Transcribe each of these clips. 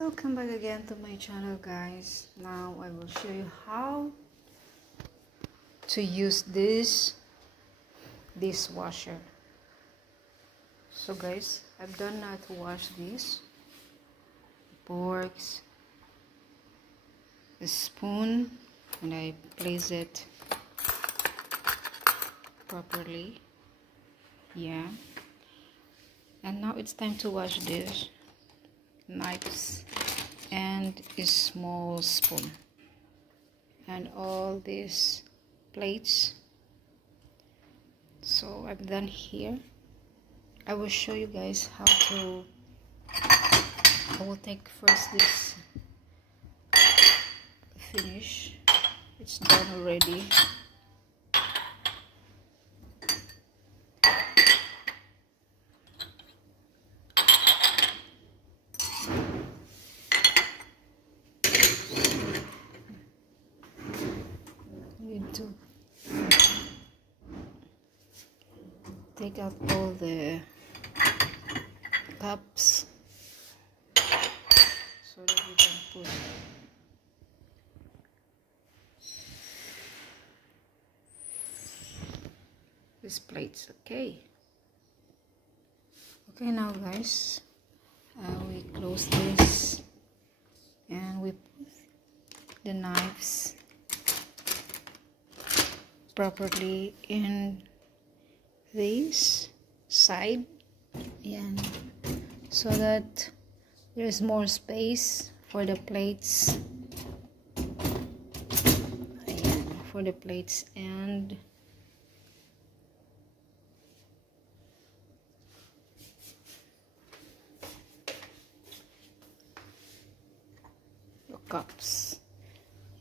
Welcome back again to my channel, guys. Now I will show you how to use this dishwasher. So guys, I've done now to wash this forks, the spoon, and I place it properly. Yeah, and now it's time to wash this knives and a small spoon and all these plates. So I'm done here. I will show you guys how to. I will take first this finish. It's done already. To take out all the cups so that we can put these plates. Okay, now guys, we close this and we put the knives properly in this side, and so that there is more space for the plates. Ayan, for the plates and the cups.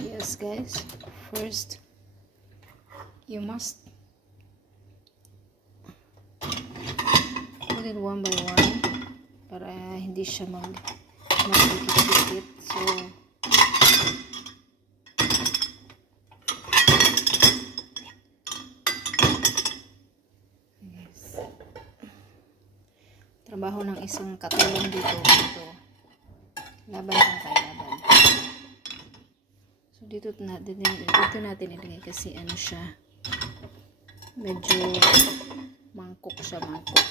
Yes guys, first you must put it one by one para hindi siya magdikit-dikit. So yes, trabaho ng isang katulong dito. Laban lang tayo, laban. So dito natin ilagay kasi ano siya, medyo mangkok siya, mangkok.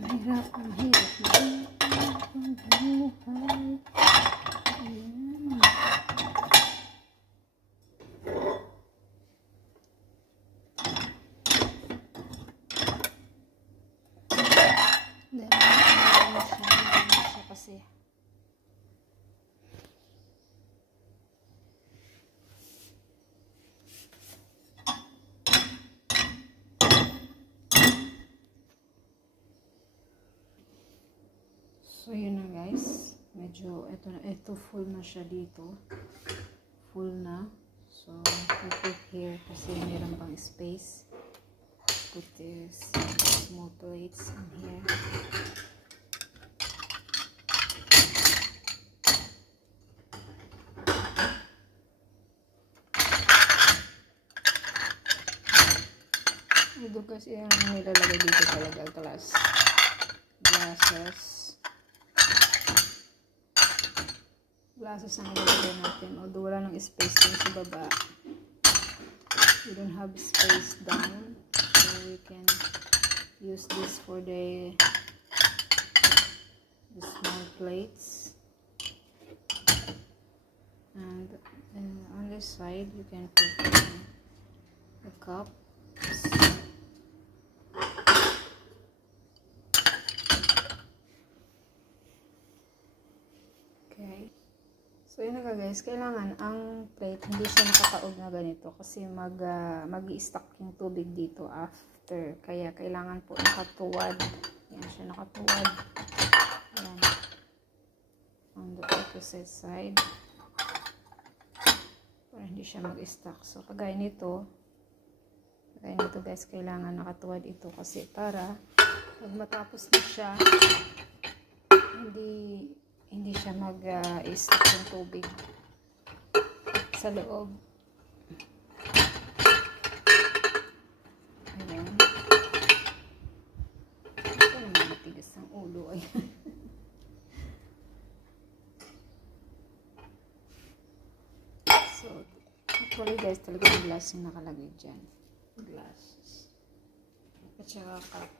Mahirap ang buhay. Ayan. Dahil siya kasi. So yun na guys, medyo ito full na siya dito, full na. So we put here kasi meron pang space. Put this small plates in here. Ito kasi yung nilalagay dito talaga, glasses ang ilalagay natin, although wala nang space din sa baba. We don't have space down, so we can use this for the small plates. And on this side you can put the cups. Okay. So yun na guys, kailangan ang plate hindi siya nakataob na ganito kasi mag-i-stuck yung tubig dito after. Kaya kailangan po nakatuwad. Yan siya, nakatuwad. Yan. On the dito sa side para hindi siya mag-stuck. So kagaya nito guys, kailangan nakatuwad ito kasi para pag matapos na siya, hindi siya mag-stuck ng tubig sa loob. Ayan. Ito naman matigas ang ulo. Ayan. So, actually guys, talagang glass yung nakalagay dyan. Glass. At saka cup.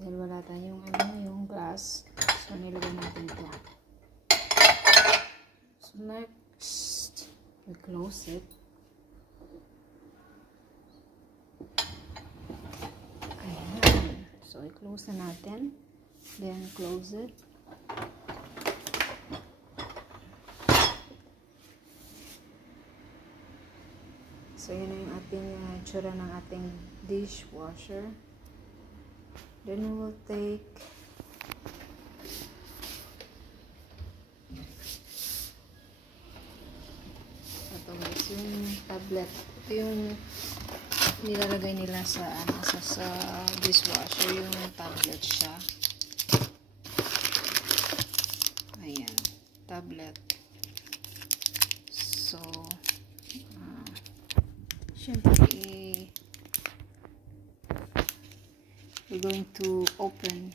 Dahil wala tayong yung glass, so nilagay natin ito. So next, we close it. Ayan. So i-close na natin. Then close it. So yun na yung ating tsura ng ating dishwasher. Then we will take ito guys, yung tablet. Ito yung nilalagay nila sa dishwasher, yung tablet siya. Ayan, tablet. So syempre we're going to open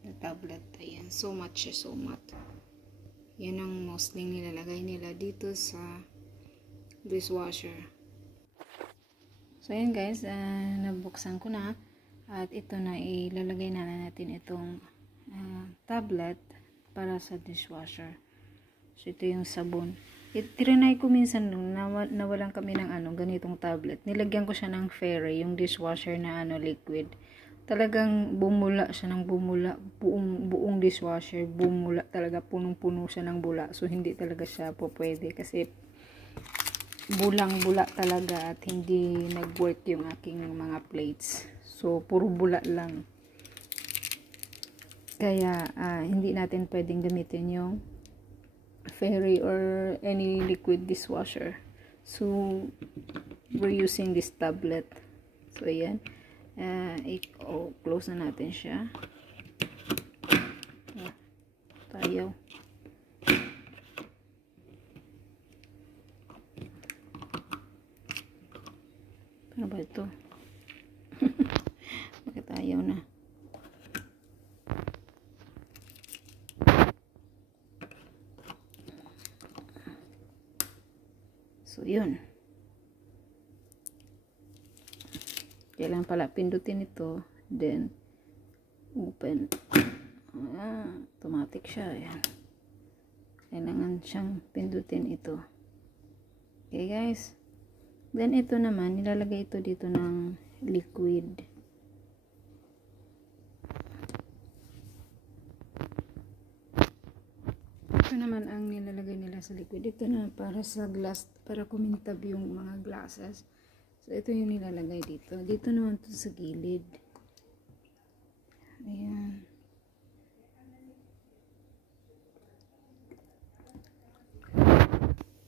the tablet. Ayan, so much. Yan ang mostly nilalagay nila dito sa dishwasher. So ayan guys, nabuksan ko na at ito na ilalagay na natin itong tablet para sa dishwasher. So ito yung sabon. Trinay ko minsan nung nawalan kami ng ganitong tablet. Nilagyan ko siya ng fairy, yung dishwasher na liquid. Talagang bumula siya ng bumula. Buong dishwasher, bumula talaga. Punong-puno siya ng bula. So hindi talaga siya pwede kasi bulang-bula talaga at hindi nag-work yung aking mga plates. So puro bula lang. Kaya hindi natin pwedeng gamitin yung fairy or any liquid dishwasher. So we're using this tablet. So ayan, close na natin siya. Tayo. Ano ba ito? Bakit ayaw na? So, yun. Kailangan pala pindutin ito. Then, open. Automatic siya. Ayan. Kailangan siyang pindutin ito. Okay, guys. Then, ito naman, nilalagay ito dito ng liquid. Ito naman ang nilalagay nila sa liquid. Ito na para sa glass, para kumintab yung mga glasses. So, ito yung nilalagay dito. Dito naman ito sa gilid. Ayan.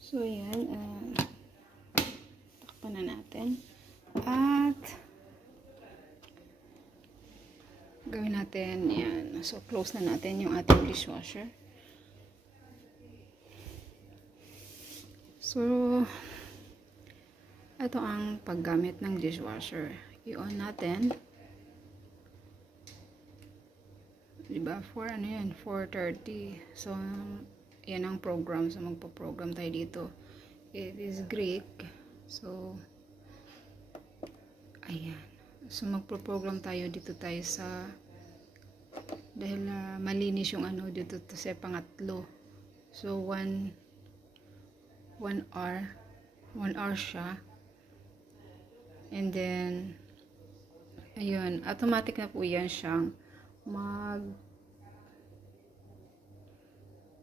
So, ayan. Takpan na natin. At, gawin natin, ayan. So, close na natin yung ating dishwasher. So, ito ang paggamit ng dishwasher. I-on natin. Diba? 4:30. So, yan ang program. So, magpa-program tayo dito. It is Greek. So, ayan. So, magpa-program tayo dito tayo sa dahil malinis yung dito sa pangatlo. So, 1 hour siya. And then, ayun, automatic na po yan siyang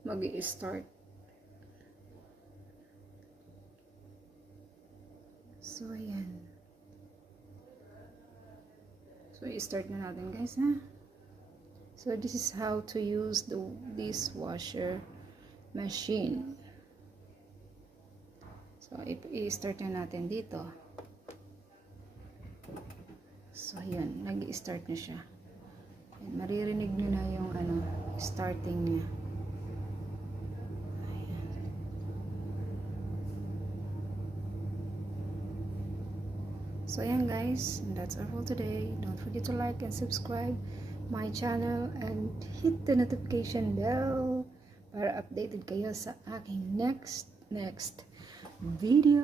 mag-i-start. So, ayan. So, i-start na natin guys, ha? So this is how to use the dishwasher machine. So i-start na natin dito. So yun, nag-i-start na siya. Ayan, maririnig nyo na yung starting niya. Ayan. So ayan guys, that's all for today. Don't forget to like and subscribe my channel and hit the notification bell para updated kayo sa aking next video.